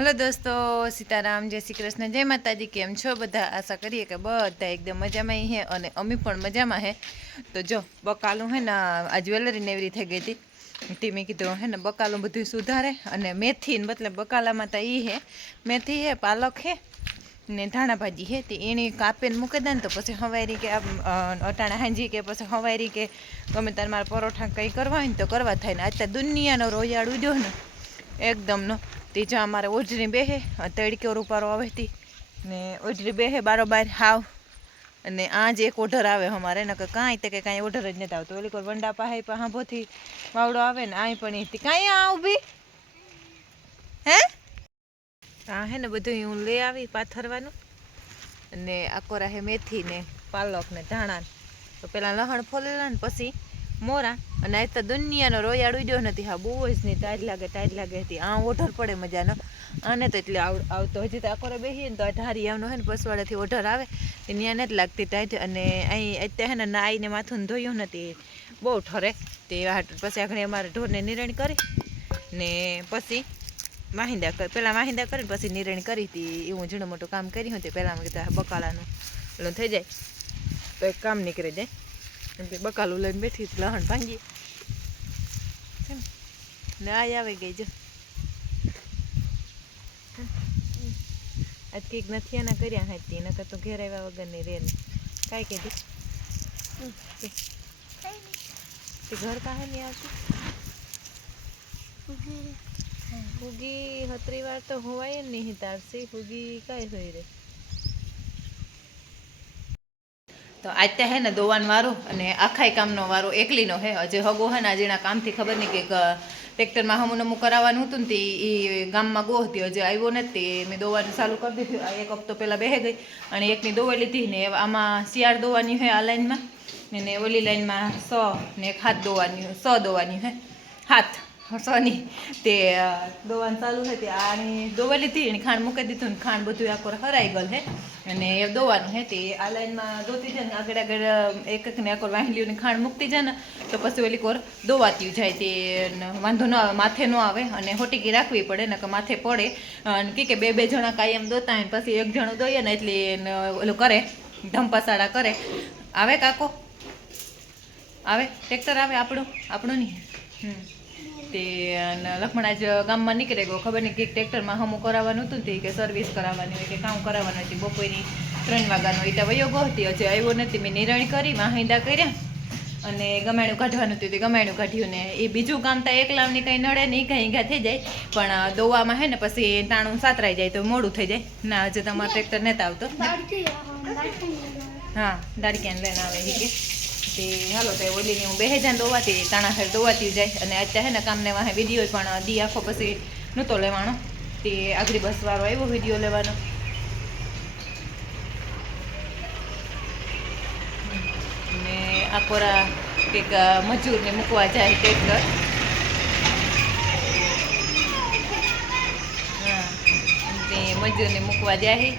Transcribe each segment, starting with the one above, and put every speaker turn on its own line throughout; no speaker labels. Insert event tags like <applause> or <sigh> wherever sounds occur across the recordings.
Hello દોસ્તો, સીતારામ, જય શ્રી કૃષ્ણ, જય માતાજી, કેમ છો? બધા આશા કરીએ કે બધા એકદમ મજામાં હે અને અમે પણ મજામાં હે. તો જો, બકાલું હે ને, આ જ્વેલરી ને એવી થઈ ગઈ હતી. તે મેં કીધું હે ને, બકાલું બધું સુધારે અને મેથી મતલબ બકાલામાં તો એ હે. મેથી હે, પાલક હે ને ધાણા ભાજી હે. તે એને કાપીને મૂકી દે ને તો પછી હવારી કે અટાણા હાંજી કે પછી હવારી કે ગમે તારે મારા પરોઠા કંઈ કરવા હોય ને તો કરવા થાય ને. અત્યારે દુનિયાનો રોયાળ ઉડ્યો ને. એકદમનો ત્રીજા અમારે ઓજરી બેહે તડક્યો રૂપારો આવે હતી ને ઓજરી બેહે બારોબાર, હાવ. અને આ જ એક ઓઢર આવે અમારે, નકર કાંઈ તે કે કાંઈ ઓઢર જ નથી આવતો. ઓલી કોઈ વંડા પાસે હાંભોથી વાવડો આવે ને, આય પણ એથી કાંઈ આ ઊભી હે? હા હે ને બધું હું લઈ આવી પાથરવાનું. અને આકોરા હે મેથી ને પાલક ને ધાણા તો પહેલાં લહણ ફોલેલા ને પછી મોરા. અને આજ તો દુનિયાનો રોયાળ ઉડ્યો નથી. હા, બહુ જ નહીં. ટાઈટ લાગે ટાઈટ લાગે હતી. આ ઓઢર પડે મજાનો. આને તો એટલે આવ- આવતો હજી તો આકોરે બેસીએ ને તો આ ઢારી આવનો હે ને પસવાડેથી ઓઢર આવે. તે ત્યાં નથી લાગતી ટાઈટ અને અહીં અત્યારે ને નાઈને માથું ધોયું નથી. બહુ ઠરે. તે પછી આગળ અમારે ઢોરને નિરણ કરી ને પછી માહિંદા કરી પહેલાં માહિંદા કરીને પછી નિરણ કરી હતી. એવું ઝીણું મોટું કામ કર્યું હતું. પહેલાં મેં કીધું બકાલાનું પેલું થઈ જાય. તો એક કામ નીકળી જાય. કેમ કે બકાલું લઈને બેઠી લહણ ભાંગી. છે ને? ને આ આવી ગઈ જો. આજ કંઈક નથી એના કર્યા હતી એના તો ઘેર આવ્યા વગરની રે ને કાંઈ કીધું તે ઘર કાંઈ નહીં આવશું હુગી હતરી વાર તો હોવાય નહીં તારસી હુગી કાંઈ હોય રે? તો આજ ત્યાં હે ને દોવાન વારો અને આખાય કામનો વારો એકલીનો હે. હજે હગો હે ને આજના કામથી ખબર નહીં કે ટ્રેક્ટરમાં હમું નમું કરાવવાનું હતું ને તે એ ગામમાં ગો હતી. હજે આવ્યો નથી મેં દોવાનું ચાલુ કરી દીધું. એક હપ્તો પહેલાં બેહે ગઈ અને એકની દોવાઈ લીધી ને આમાં શિયાળ દોવાની હોય આ લાઈનમાં. ને ઓલી લાઈનમાં સો ને એક હાથ દોવાની સ દોવાની હોય હાથ. સોની તે દોવાન ચાલુ છે તે, આની દોવા લીધી અને ખાંડ મૂકી દીધું ને ખાંડ બધું આખો હરાઈ ગયેલ હે. અને એ દોવાનું હે તે, આ લાઈનમાં દોતી જાય ને આગળ આગળ એક એક ને આખો વાંહલીઓની ખાંડ મૂકતી જાય ને તો પછી ઓલી કોર દોવાતી જાય તે વાંધો ન આવે, માથે ન આવે, અને હોટીકી રાખવી પડે ને કે માથે પડે. અને કી કે બે બે જણા કાયમ દોતા હોય ને પછી એક જણું દોઈએ ને એટલે એને ઓલું કરે ધમપસાડા કરે. આવે કાકો? આવે? ટ્રેક્ટર આવે આપણું? આપણું નહીં. હમ. તે ન લખમણા ગામમાં નીકળે ગયો. ખબર નહીં કે ટ્રેક્ટરમાં હમું કરાવવાનું હતું તે કે સર્વિસ કરાવવાની હોય કે કામ કરાવવાનું હતી બપોરની ત્રણ વાગ્યાનો એ તો વયો ગયો હતી. હજી આવ્યો નથી. મેં નિરણ કરી વાહિંદા કર્યા. અને ગમાણું કાઢવાનું હતું. તે ગમાણું કાઢ્યું ને એ બીજું કામ તો એકલાવની કંઈ નડે નહીં કંઈ ઈંગા થઈ જાય. પણ દોવામાં હે ને પછી તાણું સાતરાઈ જાય તો મોડું થઈ જાય. ના હજુ તમારો ટ્રેક્ટર નહોતા આવતો. હા દાડક્યાને લઈને આવે કે. તે હાલો તે ઓલીની હું બેહે જાય દોવાતી તાણા ફેર દોવાતી જાય. અને અત્યારે હે ને કામને વાહે વીડિયો પણ દી આખો પછી નહોતો લેવાનો. તે આગળી બસ વાળો આવ્યો વીડિયો લેવાનો. ને આ કોરા કંઈક મજૂરને મૂકવા જાય ટ્રેક્ટર. મજૂરને મૂકવા જાય.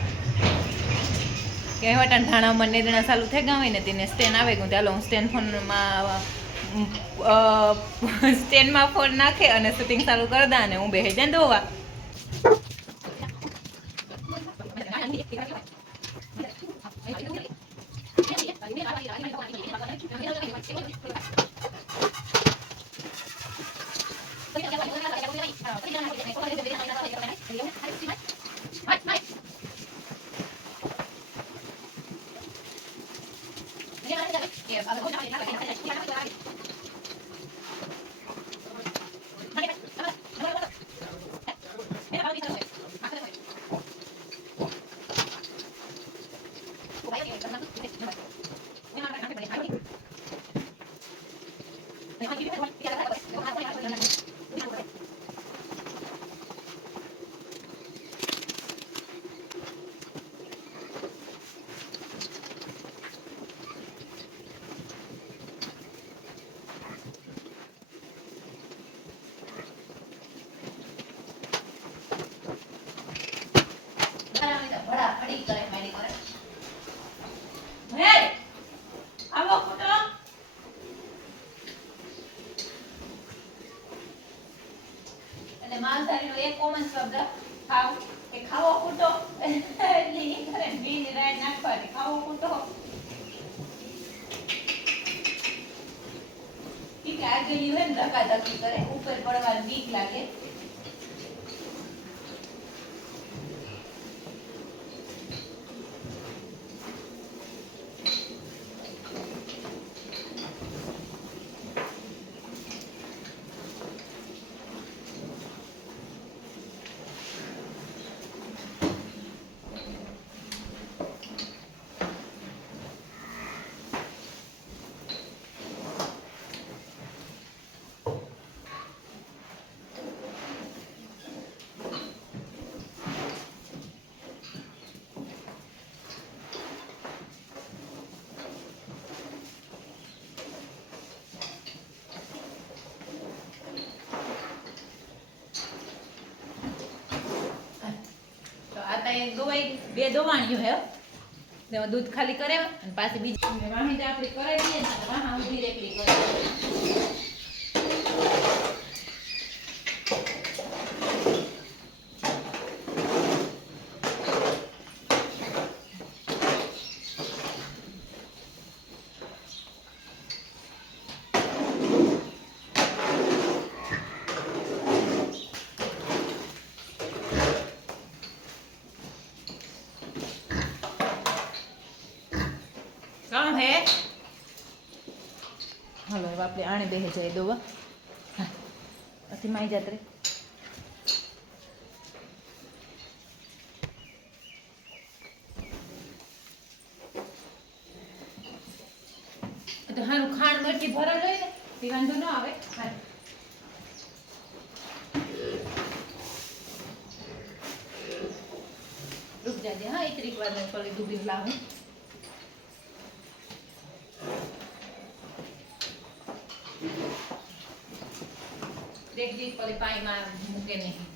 કે વટાણ ધાણામાં દેણા ચાલુ થઈ ગયા હોય ને તેને સ્ટેન્ડ આવે ગયું ચાલો હું સ્ટેન્ડ ફોનમાં સ્ટેન્ડમાં ફોન નાખે અને શૂટિંગ ચાલુ કરી દા અને હું બેસી જાય દોવા 然后你再把眼睛看一下 એટલે માલધારીનો એક કોમન શબ્દ, ખાવ. એ ખાવો કૂટો એટલે એ કરે બીજ રાય નાખવાની. ખાવો કૂટો ઠીક કે આગળ હોય ને ધકાધકી કરે, ઉપર પડવાની બીક લાગે તો આ તા એક દોવાઈ બે દોવાણીઓ હે તેમાં દૂધ ખાલી કરે અને પાછી બીજી વાહી આપણી કરે દઈએ વાહ ઊભી રેકડી કરે કામ હે હાલો હવે આપણે જાય દોવા પછી માઈ જાત્રે તો હારું ખાંડ મરચી ભરેલ હોય ને તે વાંધો ન આવે હા રૂક જાજે હા એક રીક વાર થોડી ડૂબી લાવું દેખ દી પલે પાણીમાં મૂકે નહીં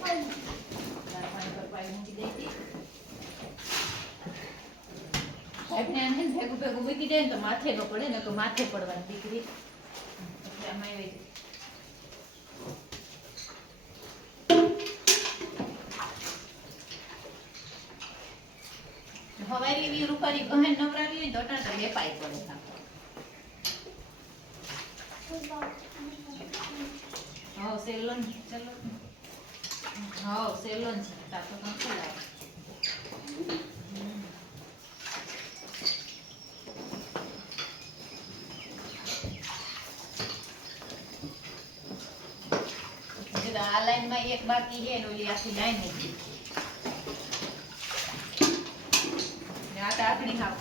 પાણી પર પાણી મૂકી દઈ હતી સાહેબને આને ભેગું ભેગું મૂકી દે ને તો માથે ન પડે ને તો માથે પડવાની દીકરી. રૂપારી બહેન નવરાવી હોય તો ટાટા બે વેપાઈ પડે. હા સેલોન ચલો હા સેલોન છે તાર તો કંઈ લાવે એટલે તો આ લાઈનમાં એક બાકી છે ને ઓલી આખી લાઈન હતી ને આ તો આપણી હાવ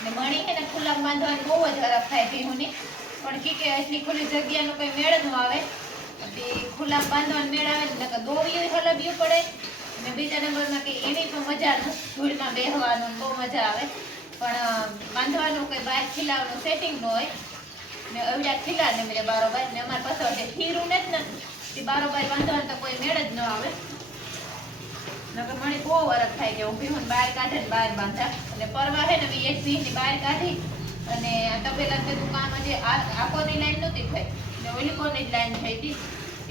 ને મણી છે ને ખુલ્લા બાંધવાની બહુ જ ખરાબ થાય ભીહુની. પણ કી કે એટલી ખુલ્લી જગ્યાનો કંઈ મેળ ન આવે. એટલે ખુલ્લા બાંધવાનું મેળ આવે ને દોરીઓ હલવ્યું પડે. ને બીજા નંબરમાં કે એની પણ મજા ન ધૂળમાં બેહવાનું બહુ મજા આવે. પણ બાંધવાનું કંઈ બહાર ખીલાવાનું સેટિંગ ન હોય. ને અવડા ખીલા ને મેં બારોબાર. ને અમારે પાસે છે ખીરું ને જ ને બારોબાર બાંધવાનું તો કોઈ મેળ જ ન આવે. નકર મને બહુ વરખ થાય કે હું ભીહું બહાર કાઢે ને બહાર બાંધા અને પરવા હે ને મેં એક ભીહની બહાર કાઢી. અને તપેલા તે દુકાન જે આ આકોની લાઈન નહોતી થઈ. ને ઓલી કોની જ લાઈન થઈ હતી.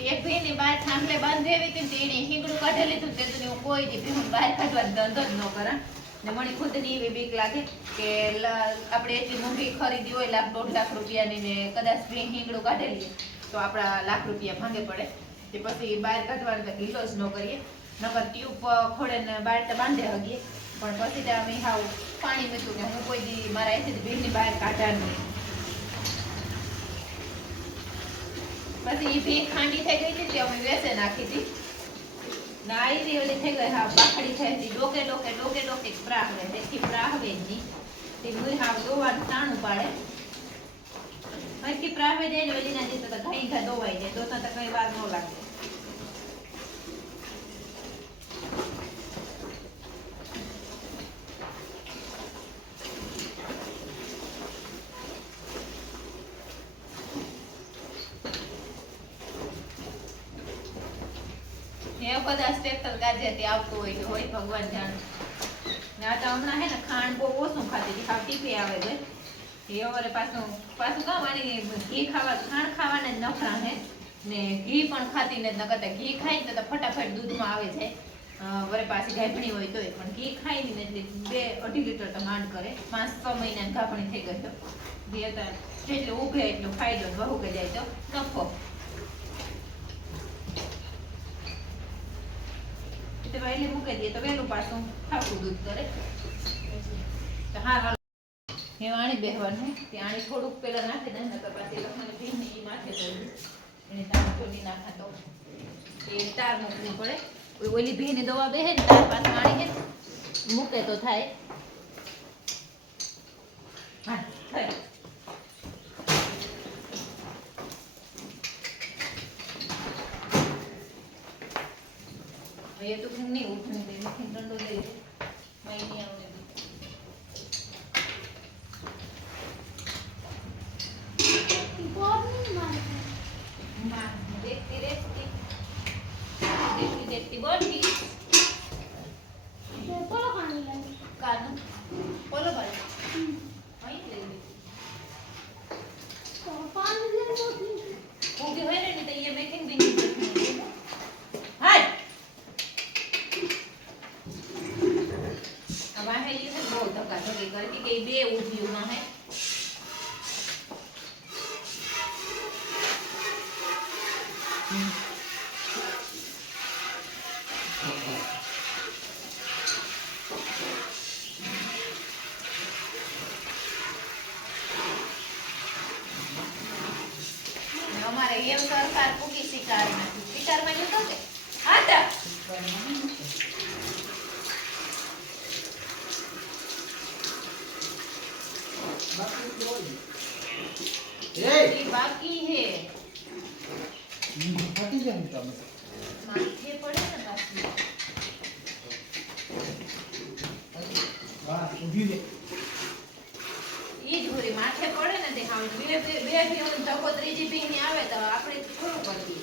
એક ભીની બહાર થાંભલે બાંધેવી હતી તેણે હિંગડું કાઢી લીધું. તે હું કોઈ દી ભીહું બહાર કાઢવા ધંધો જ ન કરા. ને મને ખુદની એવી બીક લાગે કે આપણે એટલી મોંઘી ખરીદી હોય લાખ દોઢ લાખ રૂપિયાની ને કદાચ ભી હિંગડું કાઢેલી તો આપણા લાખ રૂપિયા ભાંગે પડે. તે પછી બહાર કાઢવાનું ઢીલો જ ન કરીએ. નકર ટ્યુબ ખોડે ને બહાર તો બાંધે હગીએ. પણ પછી ત્યાં અમે હાવ પાણી મૂક્યું કે હું કોઈ દી મારા અહીંથી ભીડની બહાર કાઢા નહીં પછી એ ભીડ ખાંડી થઈ ગઈ હતી, તે અમે વેસે નાખી હતી ને આ ઈરી ઓલી થઈ ગઈ, હા બાખડી થઈ હતી. ડોકે ડોકે ડોકે ડોકે પ્રાહવે તેથી પ્રાહવે જ નહીં. તે મુઈ હાવ દોવાનું તાણું પાડે. પછી પ્રાહવે જાય ઓલી ના જતો તો ઘણી ઘા દોવાઈ જાય. તો કઈ વાર ન લાગે. ભગવાન જાણે. ના તો હમણાં હે ખાંડ બહુ ઓછું ખાતી હતી ખાવ આવે છે. એ વરે પાછું પાછું કામ આની ઘી ખાવા, ખાંડ ખાવાને જ નખરા ને ઘી પણ ખાતી ને નકર ઘી ખાઈ તો ફટાફટ દૂધમાં આવે છે. વરે પાછી ગાભણી હોય તોય પણ ઘી ખાઈ ને એટલે બે અઢી લીટર તો માંડ કરે. પાંચ છ મહિના ગાભણી થઈ ગયો ઘી હતા જેટલું ઉભે એટલો ફાયદો બહુ જાય તો નફો એટલે મૂકી દઈએ તો વહેલું પાછું ઠાકું દૂધ કરે. હા એ બેહવાનું. તે આણી થોડુંક પેલા નાખી દે ને તો પાછી લખવાની ભીની નાખે તો એને તાર નાખા તો. એ તાર મૂકવું પડે. ઓલી ઓલી ભીની દવા બેહે ને તાર પાછું આણી હે મૂકે તો થાય હા થાય ये तो नहीं उठने दे लेकिन डंडो ले दे मैं नहीं आने get the body. Polo kanu. Kanu. Polo body. वहीं ले ले। तो पान ले लो। वो क्यों है नहीं तो ये मेकिंग भी नहीं करती है। हाय। अब आए ये सब बहुत धक्का धक्की करती कई बे उठियो ना है। ઈ જ માથે પડે ને તે હાવ બે બે બે ભીનું ધક્કો ત્રીજી ભીની આવે તો આપણે થોડું કરવી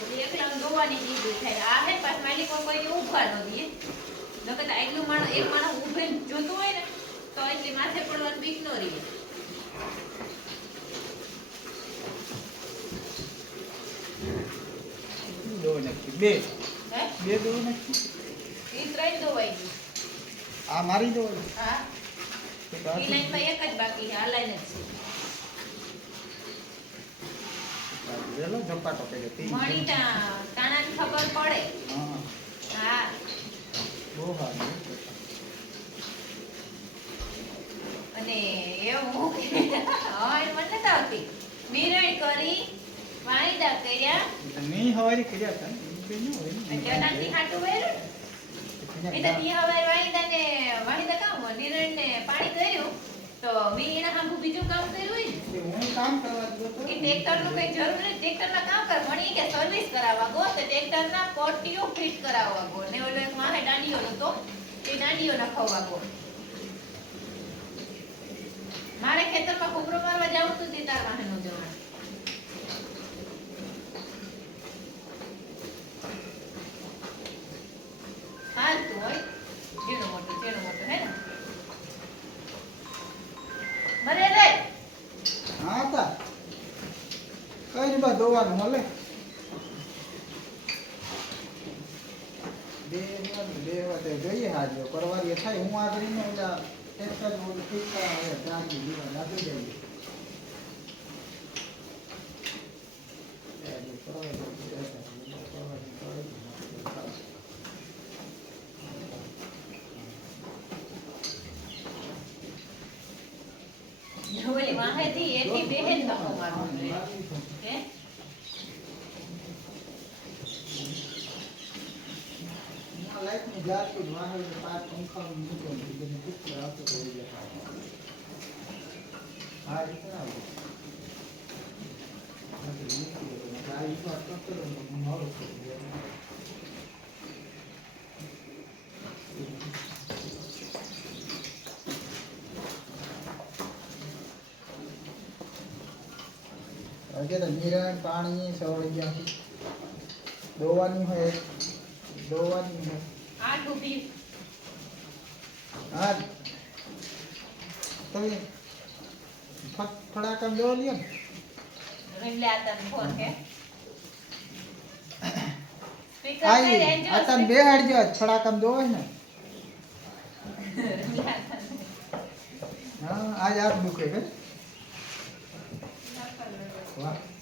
એટલે એકલા દોવાની દીધી થાય. આ હે પાછ માલિકો કોઈ ઊભા ન દે નકર એટલું માણસ એક માણસ ઊભે જોતું હોય ને તો એટલી માથે પડવાની બીક ન રહે.
બે. બે દો નાખી
ઈ ત્રણ દોવાઈ
આ મારી દો
હા. ઈ લાઈનમાં એક જ બાકી છે આ લાઈન જ છે.
વેલો ઝપાટો કર્યો તી.
મણી તાણાની ખબર પડે.
હા.
હા.
બહુ સારું
અને એવું? <laughs> હા એ મને આવતી. નિર્ણય કરી વાયદા કર્યા.
નહીં હવારી કર્યા હતા.
એટલે અનાથી હાટું વેર્યું ને એ તો વાયદા ને વાયદા કામ ને પાણી કર્યું તો મેં એના હાથું બીજું કામ કર્યું હોય
હું કામ કરવા ગયો તો.
કે ટ્રેક્ટરનું કઈ જરૂર નથી. ટ્રેક્ટર ના કામ કર મણી કે સર્વિસ કરાવવા ગો તો ટ્રેક્ટર ના કોટીઓ ફિટ કરાવવા ગો ને ઓલો એક માહે દાંડીઓ હતો એ દાંડીઓ નખાવવા ગો મારે ખેતરમાં કુકરો મારવા જાવું તો તે તાર વાહે નો જવાનું. તો હોય. ઝીણું મોટો ઝીણું મોટો હે ને? મરે રે
હા, તા. કઈ ની બા દોવાનું મળે બે બે વાર તો જોઈએ હાજો પરવારી થાય, હું આગળ ને ઓલા ટ્રેક્ટર ઓલું ઠીક કરાવે ત્યાં દીવા લાગી જઈએ. लगे तो मीरण
पानी सौ रुपया दो वाली है। दो वाली है। आठ आठ? तो ये थोड़ा कम दो लिया। आइए अतन बेहट जो थोड़ा कम दो है ना। <laughs> हाँ आज आप बुक है। Claro.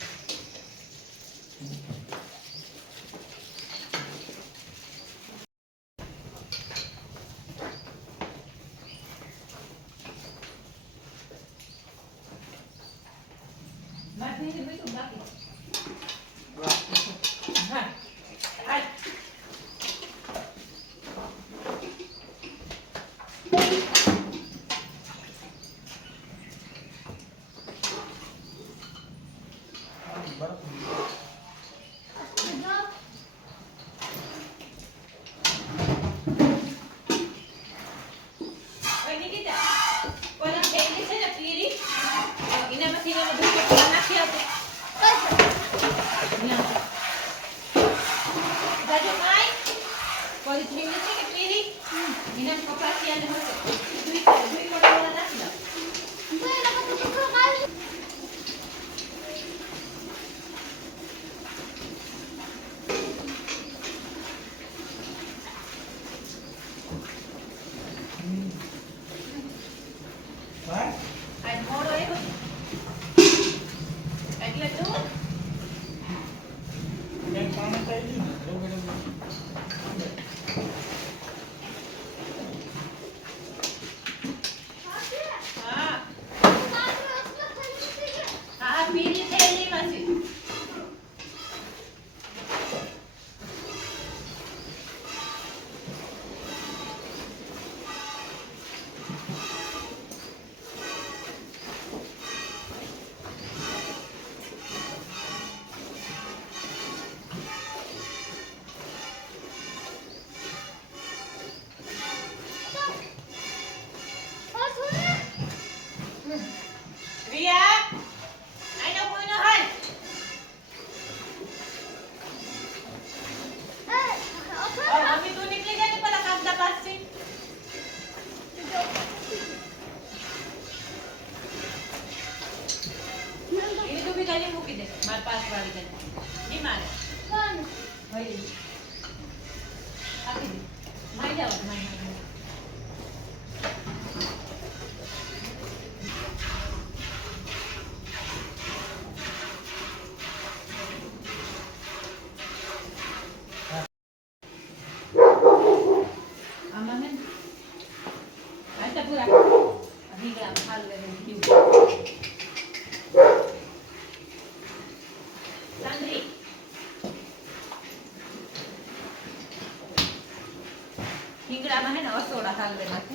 નીકળામાં હે ને અસોડા હાલ નાખે.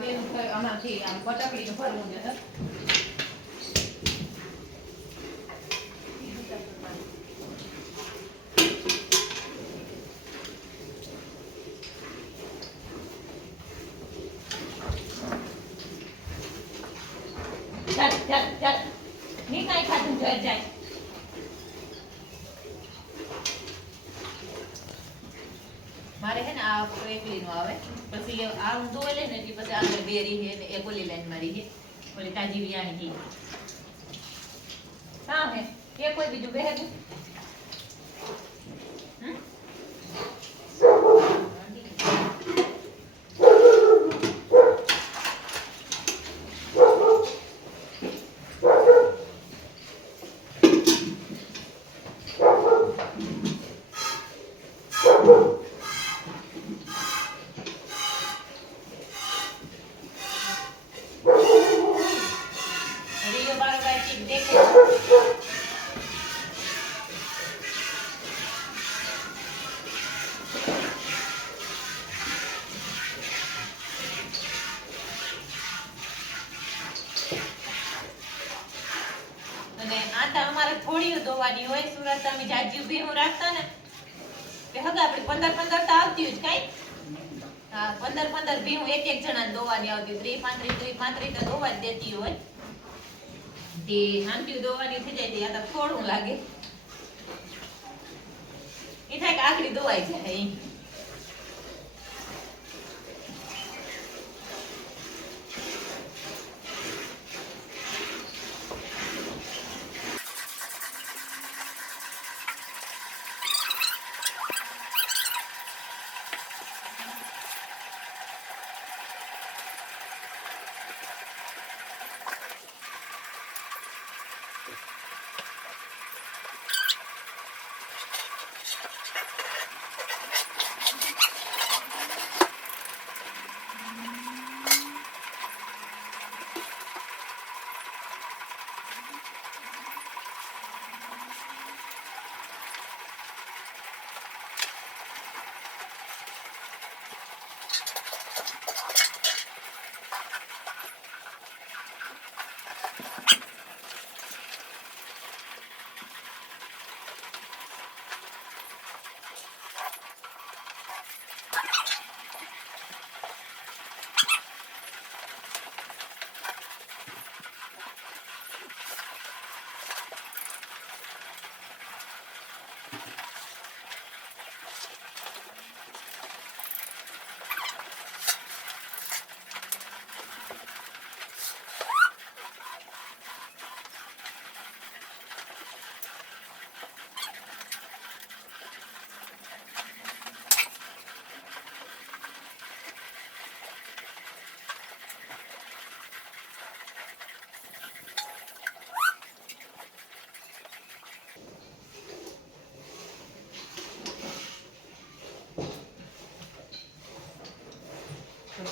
આમાંથી આમ ફટાકડી ભરવું ને ત્રીસ તો દોવા દેતી હોય. તે શાંતિ દોવાની થઈ જાય તે આ તો થોડું લાગે. એ થાય કે આખરી દોવાઈ જાય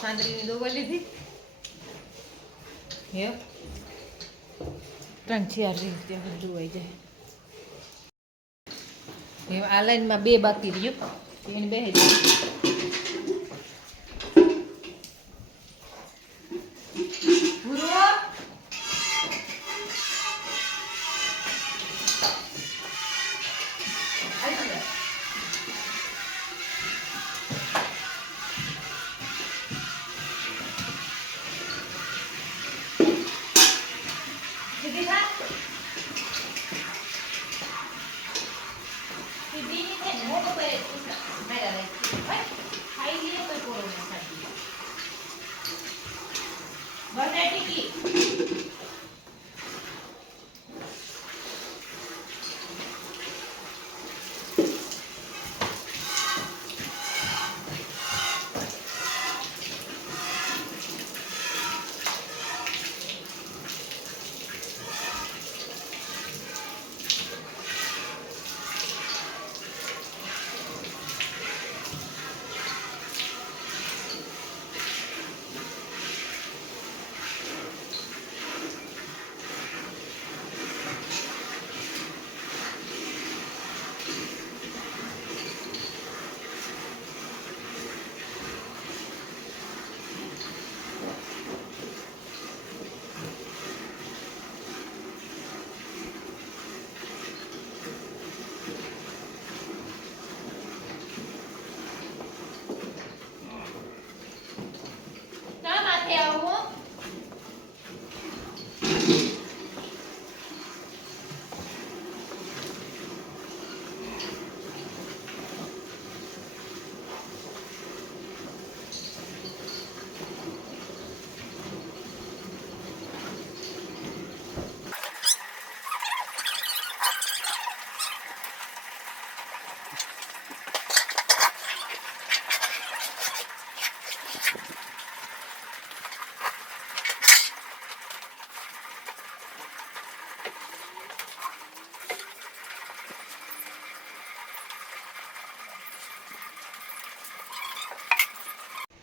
સાંદરીની દોવા લીધી. હે? ત્રણ ચાર રીતે બધું આવી જાય. આ લાઈનમાં બે બાકી રહ્યું. એને બે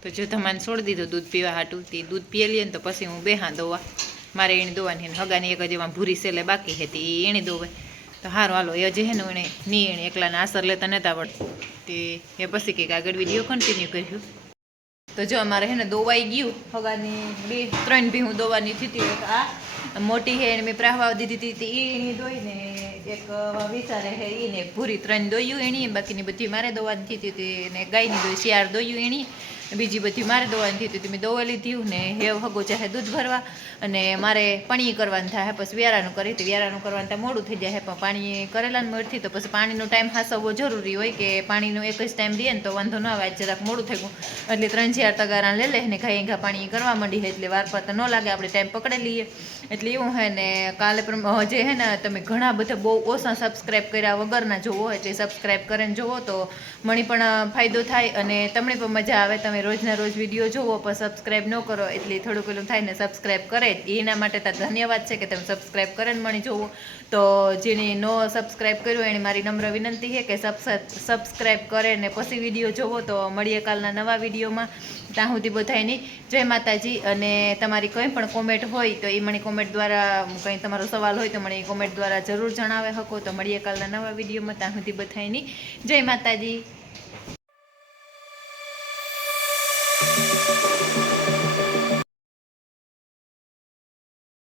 તો જો તમારે છોડી દીધું, દૂધ પીવા હાટું તે, દૂધ પીએ લઈએ ને તો પછી હું બેહા દોવા. મારે એણી દોવાની ને હગાની એક એમાં ભૂરી સેલે બાકી હતી એ એણી દોવે. તો સારું હાલો, એ હજી હે ને એણે ની એણે એકલાને આસર લેતા નહોતા આવડતું. તે એ પછી કંઈક આગળ વીડિયો કન્ટિન્યુ કર્યું તો જો અમારે હે ને દોવાઈ ગયું, હગાની બે, ત્રણ ભી હું દોવાની હતી. એક આ મોટી હે એને મેં પ્રાહવા દીધી હતી એ એની દોઈને એક વિચારે હે એને પૂરી ત્રણ દોયું એણી બાકીની બધી મારે દોવાની થતી હતી. ને ગાયની દોઈ, શિયાળ દોયું એની બીજી બધી મારે દોવાની હતી મેં દવા લીધી ને હેવ હગો ચાહે દૂધ ભરવા અને મારે પાણી કરવાનું થાય. પછી વ્યારાનું કરી હતી વ્યારાનું કરવાનું ત્યાં મોડું થઈ જાય. પણ પાણી કરેલા મળતી તો પછી પાણીનો ટાઈમ હાસવવો જરૂરી હોય કે પાણીનો એક જ ટાઈમ દે ને તો વાંધો ન આવે. જરાક મોડું થઈ ગયું. એટલે ત્રણ ચાર તગારા લે લે ને ઘાઈ ઘા પાણી કરવા માંડી એટલે વાર પર ન લાગે. આપણે ટાઈમ પકડી લઈએ. એટલે એવું હે ને કાલે પણ જે હે ને તમે ઘણા બધા બહુ ઓછા સબસ્ક્રાઈબ કર્યા વગરના જોવો એટલે સબસ્ક્રાઈબ કરીને જોવો તો મને પણ ફાયદો થાય અને તમને પણ મજા આવે. તમે રોજના રોજ વીડિયો જોવો, પણ સબસ્ક્રાઈબ ન કરો એટલે થોડુંક પેલું થાય ને સબસ્ક્રાઈબ કરે એના માટે તાર ધન્યવાદ છે કે તમે સબસ્ક્રાઈબ કરીને મને જોવો. તો જેને નો સબસ્ક્રાઈબ કર્યું એણે મારી નમ્ર વિનંતી છે કે સબસ્ક્રાઈબ કરે ને પછી વીડિયો જોવો. તો મળીએ કાલના નવા વિડીયોમાં. ત્યાં સુધી બધાયની જય માતાજી. અને તમારી કંઈ પણ કોમેન્ટ હોય તો એ મને કોમેન્ટ દ્વારા, કંઈ તમારો સવાલ હોય તો મને એ કોમેન્ટ દ્વારા જરૂર જણાવે શકો. તો મળીએ કાલના નવા વિડીયોમાં. ત્યાં સુધી બધાયની જય માતાજી.